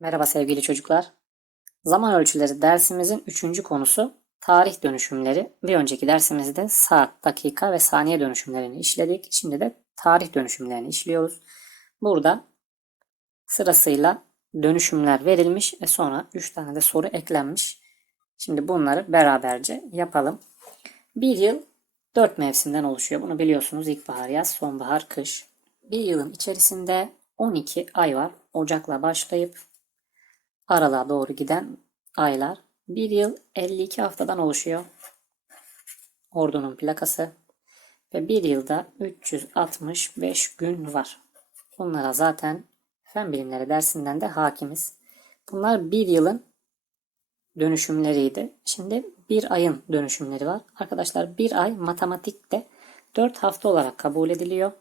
Merhaba sevgili çocuklar. Zaman ölçüleri dersimizin üçüncü konusu tarih dönüşümleri. Bir önceki dersimizde saat, dakika ve saniye dönüşümlerini işledik. Şimdi de tarih dönüşümlerini işliyoruz. Burada sırasıyla dönüşümler verilmiş ve sonra üç tane de soru eklenmiş. Şimdi bunları beraberce yapalım. Bir yıl dört mevsimden oluşuyor. Bunu biliyorsunuz ilkbahar, yaz, sonbahar, kış. Bir yılın içerisinde 12 ay var. Ocakla başlayıp aralığa doğru giden aylar. Bir yıl 52 haftadan oluşuyor. Ordunun plakası. Ve bir yılda 365 gün var. Bunlara zaten fen bilimleri dersinden de hakimiz. Bunlar bir yılın dönüşümleriydi. Şimdi bir ayın dönüşümleri var. Arkadaşlar bir ay matematikte 4 hafta olarak kabul ediliyor.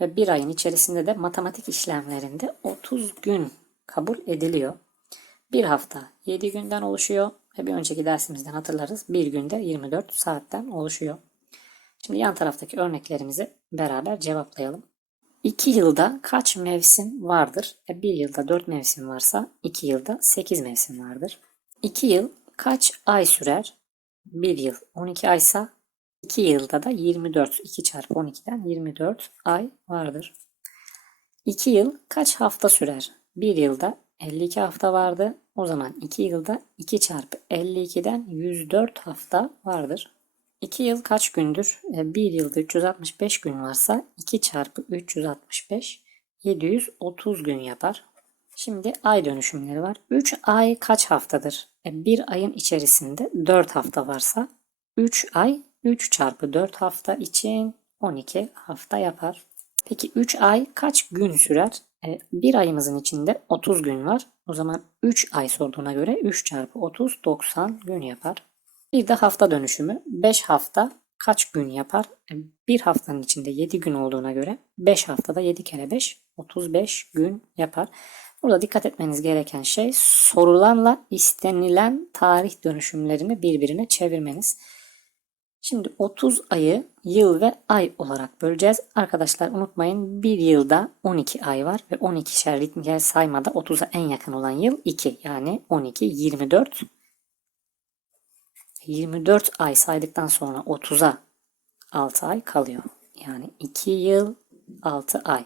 Ve bir ayın içerisinde de matematik işlemlerinde 30 gün kabul ediliyor. Bir hafta 7 günden oluşuyor ve bir önceki dersimizden hatırlarız. Bir günde 24 saatten oluşuyor. Şimdi yan taraftaki örneklerimizi beraber cevaplayalım. 2 yılda kaç mevsim vardır? E, bir yılda 4 mevsim varsa 2 yılda 8 mevsim vardır. 2 yıl kaç ay sürer? 1 yıl 12 aysa 2 yılda da 24. 2 çarpı 12'den 24 ay vardır. 2 yıl kaç hafta sürer? 1 yılda 52 hafta vardı. O zaman 2 yılda 2 çarpı 52'den 104 hafta vardır. 2 yıl kaç gündür? 1 yılda 365 gün varsa 2 çarpı 365 730 gün yapar. Şimdi ay dönüşümleri var. 3 ay kaç haftadır? E, bir ayın içerisinde 4 hafta varsa 3 ay 3 çarpı 4 hafta için 12 hafta yapar. Peki 3 ay kaç gün sürer? E, bir ayımızın içinde 30 gün var. O zaman 3 ay sorduğuna göre 3 çarpı 30 90 gün yapar. Bir de hafta dönüşümü 5 hafta kaç gün yapar? E, bir haftanın içinde 7 gün olduğuna göre 5 haftada 7 kere 5 35 gün yapar. Burada dikkat etmeniz gereken şey sorulanla istenilen tarih dönüşümlerini birbirine çevirmeniz. Şimdi 30 ayı yıl ve ay olarak böleceğiz. Arkadaşlar unutmayın bir yılda 12 ay var ve 12'şer ritmik saymada 30'a en yakın olan yıl 2. Yani 12, 24. 24 ay saydıktan sonra 30'a 6 ay kalıyor. Yani 2 yıl 6 ay.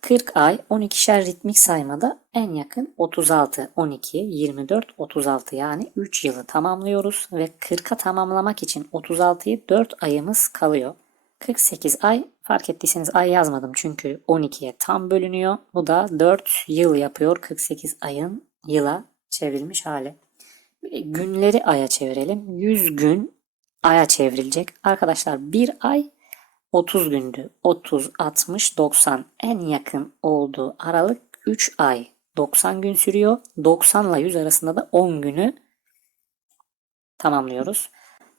40 ay 12'şer ritmik saymada en yakın 36, 12, 24, 36 yani 3 yılı tamamlıyoruz ve 40'a tamamlamak için 36'yı 4 ayımız kalıyor. 48 ay fark ettiyseniz ay yazmadım çünkü 12'ye tam bölünüyor. Bu da 4 yıl yapıyor 48 ayın yıla çevrilmiş hali. Günleri aya çevirelim. 100 gün aya çevrilecek. Arkadaşlar bir ay 30 gündü. 30, 60, 90 en yakın olduğu aralık 3 ay. 90 gün sürüyor. 90 ile 100 arasında da 10 günü tamamlıyoruz.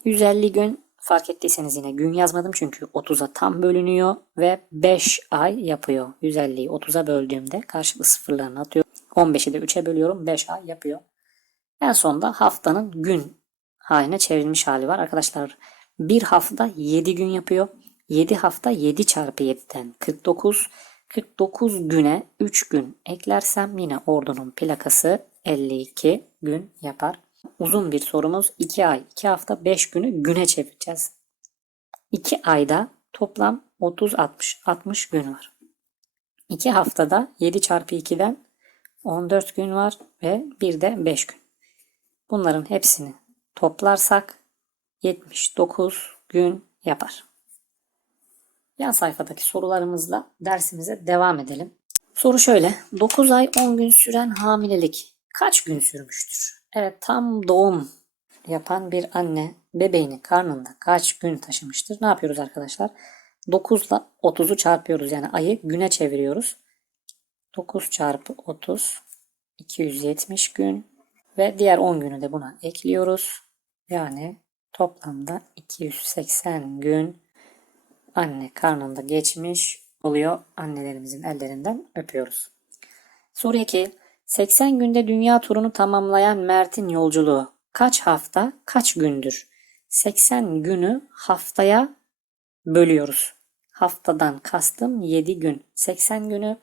150 gün fark ettiyseniz yine gün yazmadım çünkü 30'a tam bölünüyor ve 5 ay yapıyor. 150'yi 30'a böldüğümde karşılıklı sıfırlarını atıyor. 15'i de 3'e bölüyorum 5 ay yapıyor. En sonda haftanın gün haline çevrilmiş hali var. Arkadaşlar bir hafta 7 gün yapıyor. 7 hafta 7 çarpı 7'den 49. 49 güne 3 gün eklersem yine ordunun plakası 52 gün yapar. Uzun bir sorumuz 2 ay 2 hafta 5 günü güne çevireceğiz. 2 ayda toplam 30-60 60 gün var. 2 haftada 7 çarpı 2'den 14 gün var ve bir de 5 gün. Bunların hepsini toplarsak 79 gün yapar. Yan sayfadaki sorularımızla dersimize devam edelim. Soru şöyle. 9 ay 10 gün süren hamilelik kaç gün sürmüştür? Evet tam doğum yapan bir anne bebeğini karnında kaç gün taşımıştır? Ne yapıyoruz arkadaşlar? 9 ile 30'u çarpıyoruz. Yani ayı güne çeviriyoruz. 9 çarpı 30 270 gün ve diğer 10 günü de buna ekliyoruz. Yani toplamda 280 gün anne karnında geçmiş oluyor. Annelerimizin ellerinden öpüyoruz. Soru 2. 80 günde dünya turunu tamamlayan Mert'in yolculuğu kaç hafta, kaç gündür? 80 günü haftaya bölüyoruz. Haftadan kastım 7 gün. 80 günü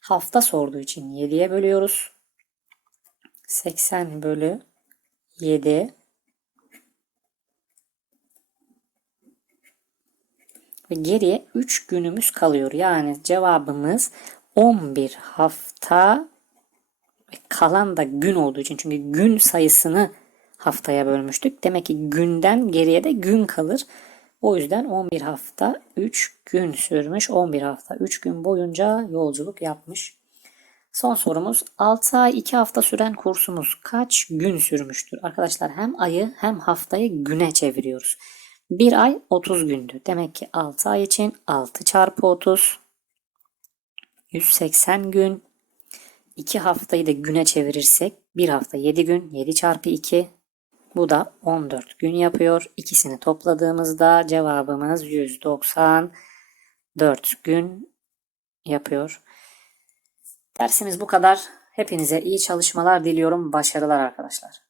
hafta sorduğu için 7'ye bölüyoruz. 80 bölü 7 ve geriye 3 günümüz kalıyor. Yani cevabımız 11 hafta ve kalan da gün olduğu için çünkü gün sayısını haftaya bölmüştük. Demek ki günden geriye de gün kalır. O yüzden 11 hafta 3 gün sürmüş. 11 hafta 3 gün boyunca yolculuk yapmış. Son sorumuz 6 ay 2 hafta süren kursumuz kaç gün sürmüştür? Arkadaşlar hem ayı hem haftayı güne çeviriyoruz. Bir ay 30 gündü. Demek ki 6 ay için 6 çarpı 30 180 gün. 2 haftayı da güne çevirirsek 1 hafta 7 gün 7 çarpı 2 bu da 14 gün yapıyor. İkisini topladığımızda cevabımız 194 gün yapıyor. Dersimiz bu kadar. Hepinize iyi çalışmalar diliyorum. Başarılar arkadaşlar.